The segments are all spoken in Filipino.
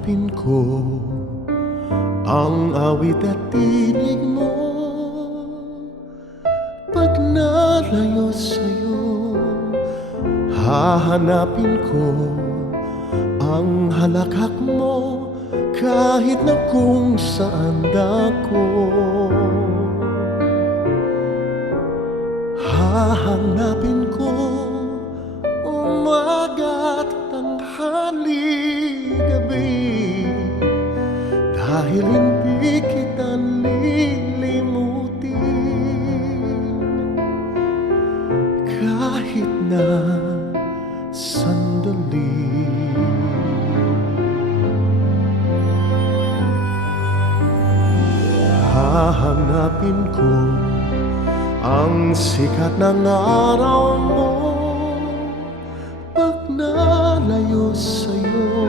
Hahanapin ko ang awit at tinig mo. Pag nalayo sa'yo, hahanapin ko ang halakhak mo kahit na kung saan dako. Hahanapin ko umaga't tanghali, gabi, dahil hindi kita lilimutin kahit na sandali. Hahanapin ko ang sikat ng araw mo. Pag nalayo sa'yo,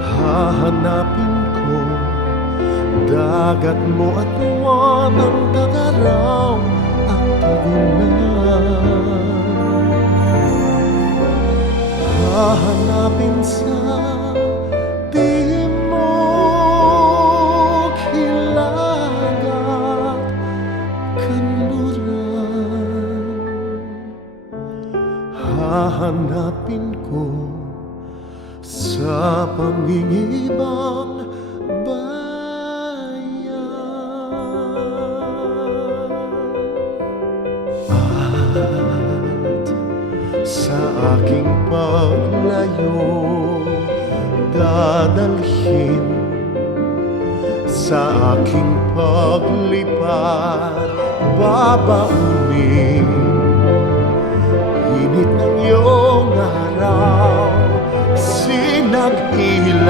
hahanapin ko dagat mo at buwan, ang tag-araw at tagulan. Hahanapin sa di mo hilagat kanluran. Hahanapin ko sa pangingibang bayan. At sa aking paglayo, dadalhin sa aking paglipad, babaunin init ng iyong araw, sinag-ilaw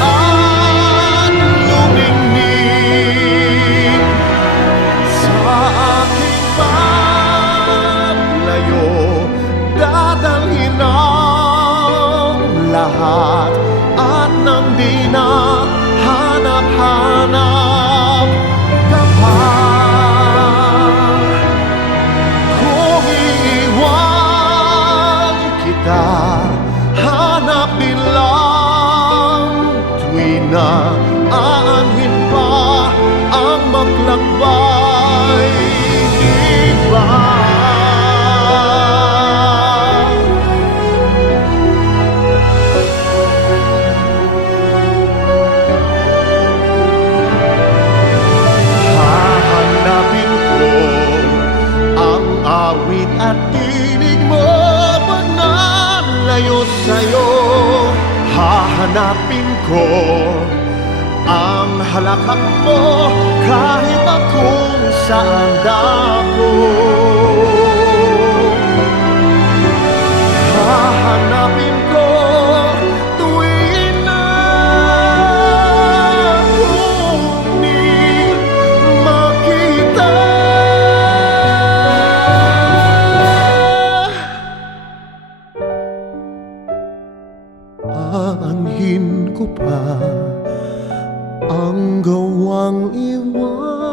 at lumingning sa aking paglayo. Dadalhin ang lahat at nang di na hanap-hanap ka pa. Kung iiwan kita, hanapin lang tuwi na aanhin pa ang maglakbay iba. Awit at tinig mo pag nalayo sa'yo, hahanapin ko ang halakhak mo kahit na kung saan dako. Hahanapin ko tuwing na huli makita. Aanhin ko pa ang gawang iwan.